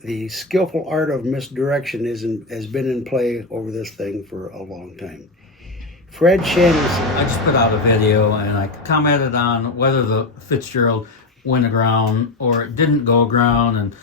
the skillful art of misdirection has been in play over this thing for a long time. Fred Shannon. I just put out a video and I commented on whether the Fitzgerald went aground or it didn't go aground, and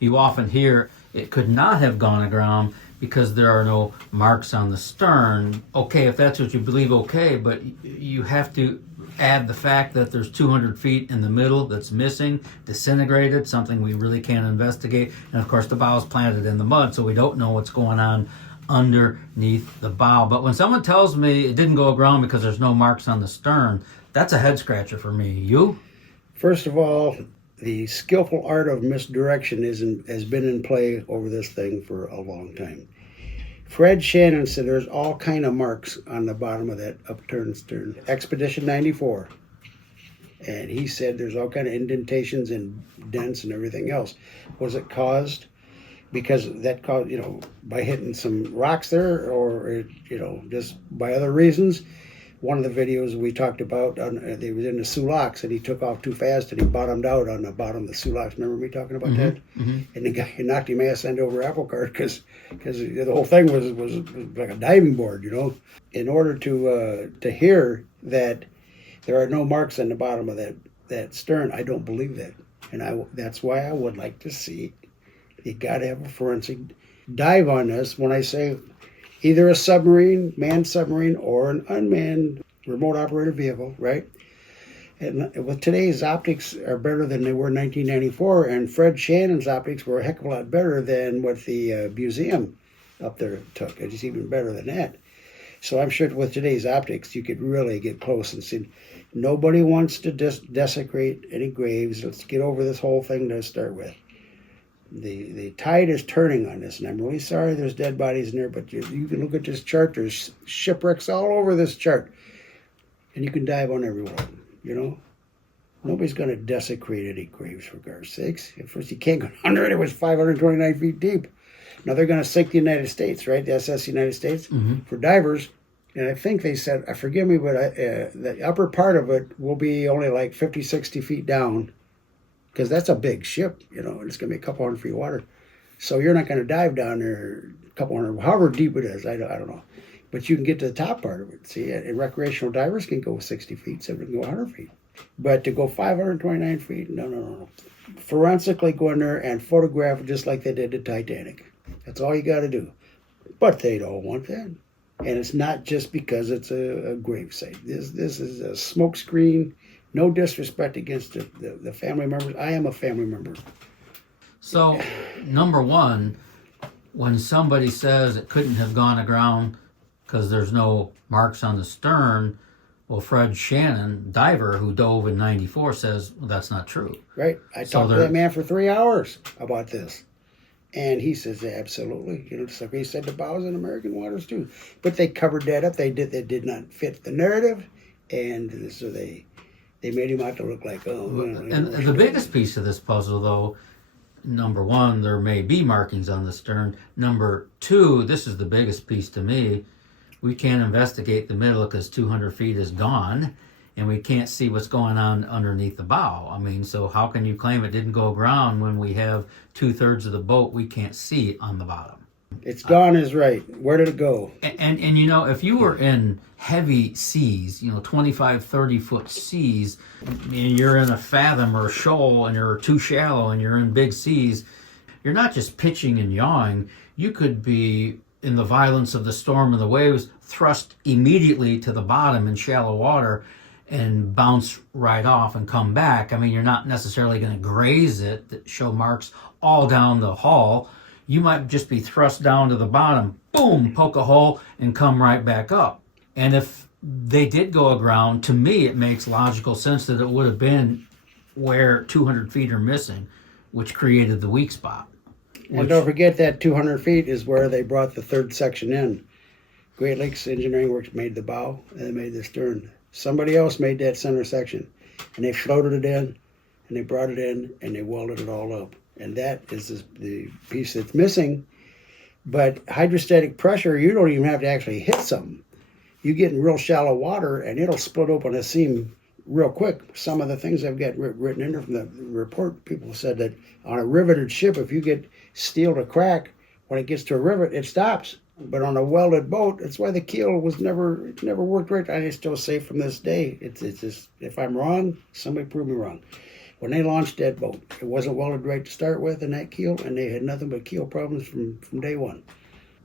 you often hear it could not have gone aground because there are no marks on the stern. Okay, if that's what you believe, okay, but you have to add the fact that there's 200 feet in the middle that's missing, disintegrated, something we really can't investigate, and of course the bow's planted in the mud, so we don't know what's going on underneath the bow. But when someone tells me it didn't go aground because there's no marks on the stern, that's a head scratcher for me. You? First of all, the skillful art of misdirection has been in play over this thing for a long time. Fred Shannon said there's all kind of marks on the bottom of that upturned stern. Expedition 94. And he said there's all kind of indentations and dents and everything else. Was it caused because that caused, by hitting some rocks there, or, just by other reasons? One of the videos we talked about, they was in the Sulaks, and he took off too fast and he bottomed out on the bottom of the Sulaks. Remember me talking about that? Mm-hmm. And the guy knocked him ass end over apple cart because the whole thing was like a diving board, In order to hear that there are no marks on the bottom of that stern, I don't believe that. And that's why I would like to see, you got to have a forensic dive on this. When I say either a submarine, manned submarine, or an unmanned remote operated vehicle, right? And with today's optics are better than they were in 1994, and Fred Shannon's optics were a heck of a lot better than what the museum up there took. It's even better than that. So I'm sure with today's optics, you could really get close and see. Nobody wants to desecrate any graves. Let's get over this whole thing to start with. The tide is turning on this, and I'm really sorry there's dead bodies in there, but you can look at this chart. There's shipwrecks all over this chart, and you can dive on every one, Nobody's going to desecrate any graves, for God's sakes. At first, you can't go under it. It was 529 feet deep. Now they're going to sink the United States, right? The SS United States, for divers. And I think they said, forgive me, but the upper part of it will be only like 50, 60 feet down, because that's a big ship, and it's going to be a couple hundred feet of water. So you're not going to dive down there a couple hundred, however deep it is, I don't know. But you can get to the top part of it. See, and recreational divers can go 60 feet, some can go 100 feet. But to go 529 feet, no. Forensically go in there and photograph it just like they did the Titanic. That's all you got to do. But they don't want that. And it's not just because it's a grave site. This is a smoke screen. No disrespect against the family members. I am a family member. So, number one, when somebody says it couldn't have gone aground because there's no marks on the stern, well, Fred Shannon, diver who dove in 94, says, well, that's not true. Right. I talked to that man for 3 hours about this. And he says, absolutely. Just like he said, the bow's in American waters too. But they covered that up. They did not fit the narrative. And so they made him out to look like, And the biggest piece of this puzzle, though, number one, there may be markings on the stern. Number two, this is the biggest piece to me, we can't investigate the middle because 200 feet is gone, and we can't see what's going on underneath the bow. I mean, so how can you claim it didn't go aground when we have 2/3 of the boat we can't see on the bottom? It's gone is right. Where did it go? And if you were in heavy seas, 25, 30-foot seas, and you're in a fathom or a shoal and you're too shallow and you're in big seas, you're not just pitching and yawing. You could be, in the violence of the storm and the waves, thrust immediately to the bottom in shallow water and bounce right off and come back. I mean, you're not necessarily going to graze it, that show marks all down the hull. You might just be thrust down to the bottom, boom, poke a hole, and come right back up. And if they did go aground, to me, it makes logical sense that it would have been where 200 feet are missing, which created the weak spot. And don't forget that 200 feet is where they brought the third section in. Great Lakes Engineering Works made the bow, and they made the stern. Somebody else made that center section, and they floated it in, and they brought it in, and they welded it all up. And that is the piece that's missing. But hydrostatic pressure, you don't even have to actually hit something. You get in real shallow water, and it'll split open a seam real quick, some of the things I've got written in there from the report, people said that on a riveted ship, if you get steel to crack, when it gets to a rivet, it stops. But on a welded boat, that's why the keel was never worked right. I still say from this day, it's just, if I'm wrong, somebody prove me wrong. When they launched that boat, it wasn't welded right to start with in that keel, and they had nothing but keel problems from day one.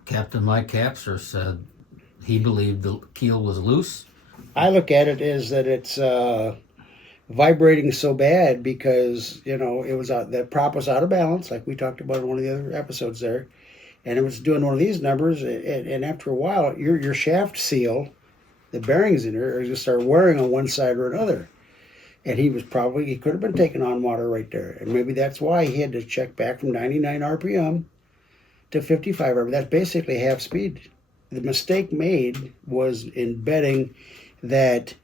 Captain Mike Capser said he believed the keel was loose. I look at it as that it's vibrating so bad because, it was the prop was out of balance, like we talked about in one of the other episodes there. And it was doing one of these numbers, and after a while, your shaft seal, the bearings in there, are just start wearing on one side or another. And he could have been taking on water right there. And maybe that's why he had to check back from 99 RPM to 55 RPM. That's basically half speed. The mistake made was in betting that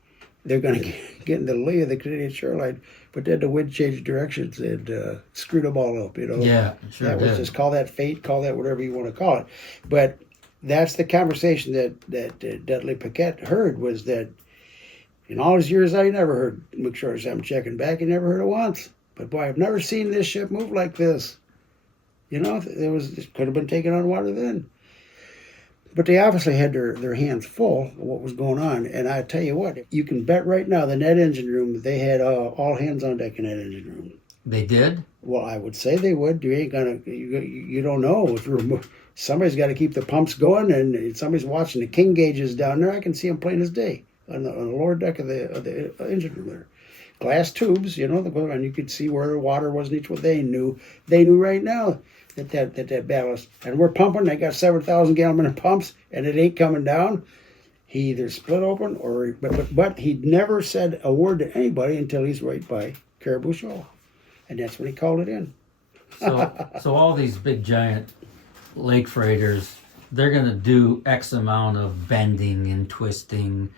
they're going to get in the lee of the Canadian shoreline, but then the wind changed directions and screwed them all up, Yeah, sure that did. was just, call that fate, call that whatever you want to call it. But that's the conversation that Dudley Paquette heard, was that in all his years, I never heard McShort say, I'm checking back. He never heard it once. But boy, I've never seen this ship move like this. It could have been taken on water then. But they obviously had their hands full of what was going on. And I tell you what, you can bet right now, the net engine room, they had all hands on deck in that engine room. They did? Well, I would say they would. You ain't gonna. You don't know if somebody's got to keep the pumps going, and somebody's watching the king gauges down there. I can see them plain as day on the lower deck of the engine room there. Glass tubes, and you could see where the water was in each one. They knew right now that ballast, and we're pumping. They got 7,000 gallon pumps, and it ain't coming down. He either split open but he never said a word to anybody until he's right by Caribou Shoal, and that's when he called it in. So all these big giant lake freighters, they're going to do X amount of bending and twisting.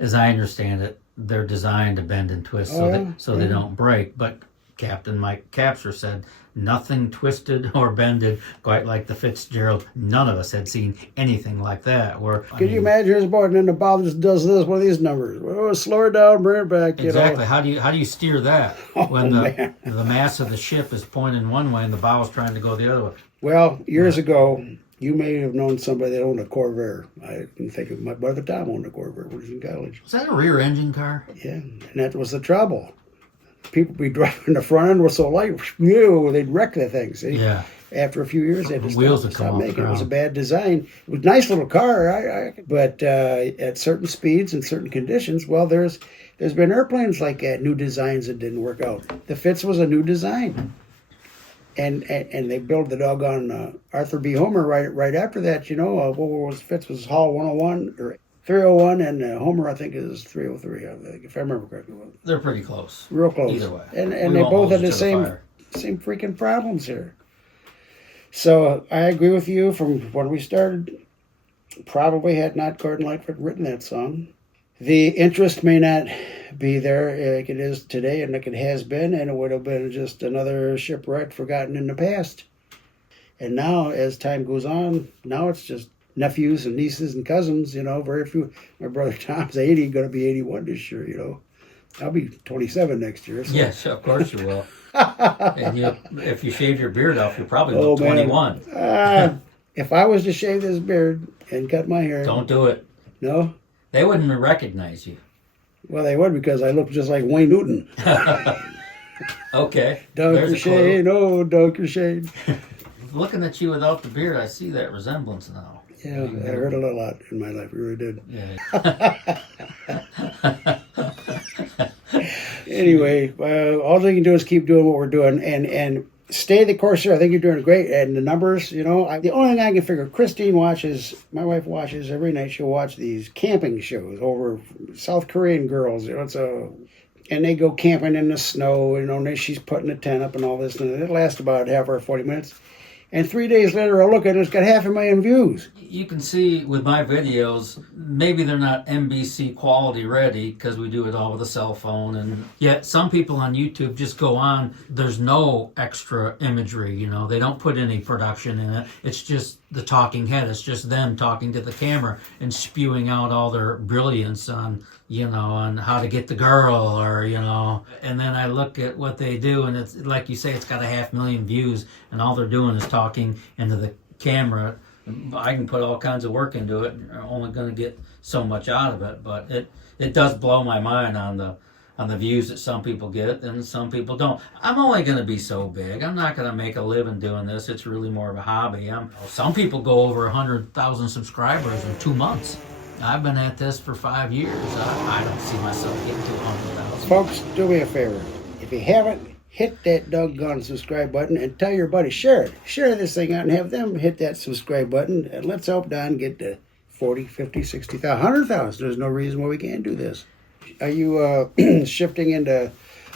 As I understand it, they're designed to bend and twist so they don't break. But Captain Mike Capser said nothing twisted or bended quite like the Fitzgerald. None of us had seen anything like that. Can you imagine his boy, and then the Bob just does this, one of these numbers? Well, slow it down, bring it back. Exactly. How do you steer that when the mass of the ship is pointing one way and the bow is trying to go the other way? Well, years ago, you may have known somebody that owned a Corvair. I can think of my brother Tom owned a Corvair when he was in college. Was that a rear engine car? Yeah, and that was the trouble. People be driving the front end was so light, they'd wreck the thing. See? Yeah. After a few years, they just wheels would come stop off making the it. It was a ground. bad design. It was a nice little car, but at certain speeds and certain conditions, well, there's been airplanes like that, new designs that didn't work out. The Fitz was a new design. And they built the doggone Arthur B. Homer right after that. What was Fitz was Hall 101 or 301, and Homer I think is 303. I think, if I remember correctly. They're pretty close. Real close. Either way, and We they won't both hold had you the to same fire. freaking problems here. So I agree with you. From when we started, probably had not Gordon Lightfoot written that song. The interest may not be there like it is today and like it has been, and it would have been just another shipwreck forgotten in the past. And now, as time goes on, now it's just nephews and nieces and cousins, very few. My brother Tom's 80, going to be 81 this year, I'll be 27 next year. So. Yes, of course you will. And if you shave your beard off, you'll probably look 21. If I was to shave this beard and cut my hair... Don't do it. No? They wouldn't recognize you. Well, they would, because I look just like Wayne Newton. Okay. Dunk There's your a clue. shade, oh, dunk your shade. Looking at you without the beard, I see that resemblance now. Yeah, I heard it a lot in my life. I really did. Yeah. Anyway, all we can do is keep doing what we're doing and stay the course here. I think you're doing great. And the numbers, the only thing I can figure, Christine watches, my wife watches every night. She'll watch these camping shows over South Korean girls. And they go camping in the snow, and she's putting a tent up and all this. And it lasts about half hour, 40 minutes. And 3 days later, I look at it, it's got 500,000 views. You can see with my videos, maybe they're not NBC quality ready because we do it all with a cell phone. And yet some people on YouTube just go on. There's no extra imagery, they don't put any production in it. It's just the talking head. It's just them talking to the camera and spewing out all their brilliance on, on how to get the girl, or, and then I look at what they do, and it's like you say, it's got 500,000 views, and all they're doing is talking into the camera. I can put all kinds of work into it, and I'm only going to get so much out of it, but it does blow my mind on the views that some people get and some people don't. I'm only going to be so big. I'm not going to make a living doing this. It's really more of a hobby. Some people go over 100,000 subscribers in 2 months. I've been at this for 5 years. I don't see myself getting to 100,000. Folks, do me a favor. If you haven't, hit that doggone subscribe button and tell your buddies, share it. Share this thing out and have them hit that subscribe button. And let's help Don get to 40, 50, 60,000, 100,000. There's no reason why we can't do this. Are you shifting into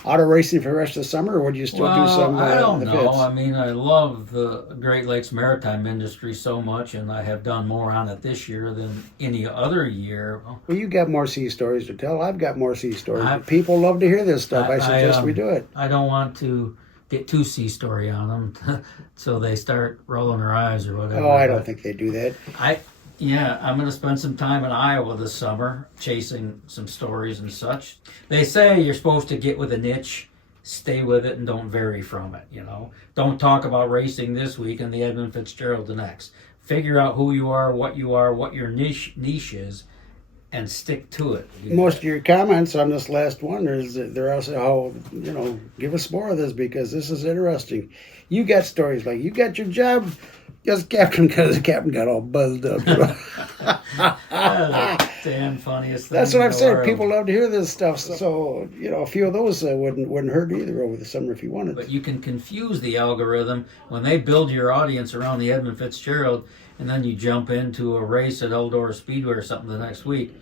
auto racing for the rest of the summer, or would you still do some? I don't know. Fitz? I mean, I love the Great Lakes maritime industry so much, and I have done more on it this year than any other year. Well, you got more sea stories to tell. I've got more sea stories. People love to hear this stuff. I suggest we do it. I don't want to get too sea story on them, so they start rolling their eyes or whatever. Oh, I don't think they do that. I'm going to spend some time in Iowa this summer, chasing some stories and such. They say you're supposed to get with a niche, stay with it, and don't vary from it, Don't talk about racing this week and the Edmund Fitzgerald the next. Figure out who you are, what your niche is, and stick to it. Most of your comments on this last one is that they're also, give us more of this because this is interesting. You got stories like you got your job as captain because the captain got all buzzed up. Damn funniest thing. That's what I've said. People love to hear this stuff. So a few of those wouldn't hurt either over the summer if you wanted. But you can confuse the algorithm when they build your audience around the Edmund Fitzgerald, and then you jump into a race at Eldora Speedway or something the next week.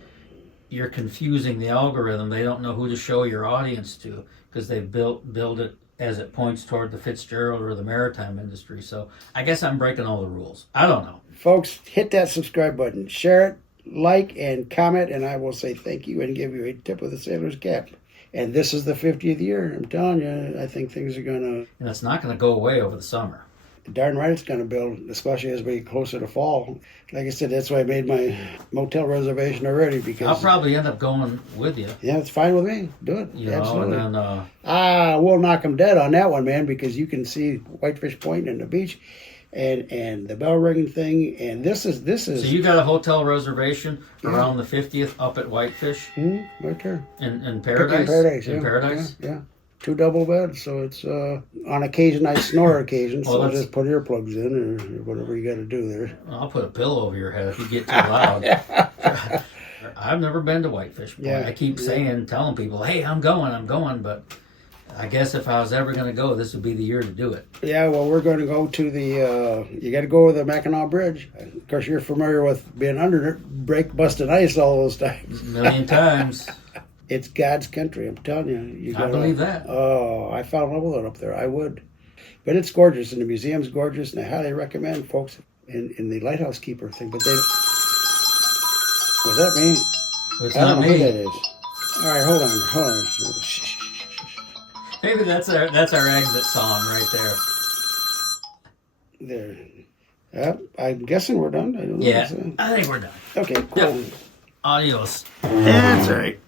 You're confusing the algorithm. They don't know who to show your audience to because they build it as it points toward the Fitzgerald or the maritime industry. So I guess I'm breaking all the rules. I don't know. Folks, hit that subscribe button, share it, like, and comment, and I will say thank you and give you a tip of the sailor's cap. And this is the 50th year. I'm telling you, I think things are going to... And it's not going to go away over the summer. Darn right it's going to build, especially as we get closer to fall. Like I said, that's why I made my motel reservation already because... I'll probably end up going with you. Yeah, it's fine with me. Do it. Absolutely. And then... we'll knock them dead on that one, man, because you can see Whitefish Point and the beach and the bell ringing thing. And this is... So you got a hotel reservation around the 50th up at Whitefish? Right there. In Paradise? In Paradise, In Paradise? Yeah. 2 double beds, so it's on occasion I snore occasion, so I'll just put earplugs in or whatever you got to do there. I'll put a pillow over your head if you get too loud. I've never been to Whitefish Point. I keep telling people, hey, I'm going, but I guess if I was ever going to go, this would be the year to do it. Yeah, well, we're going to go to the, you got to go over the Mackinac Bridge. Of course, you're familiar with being under it, break, busting ice all those times. A million times. It's God's country, I'm telling you. I believe that. Oh, I fell in love with it up there. I would. But it's gorgeous, and the museum's gorgeous, and I highly recommend folks in the lighthouse keeper thing. But they... Was that me? It's I not don't know me. who that is. All right, hold on. Shh. Maybe that's our exit song right there. There. I'm guessing we're done. I don't know. Yeah, I think we're done. Okay, cool. Yep. Adios. That's right.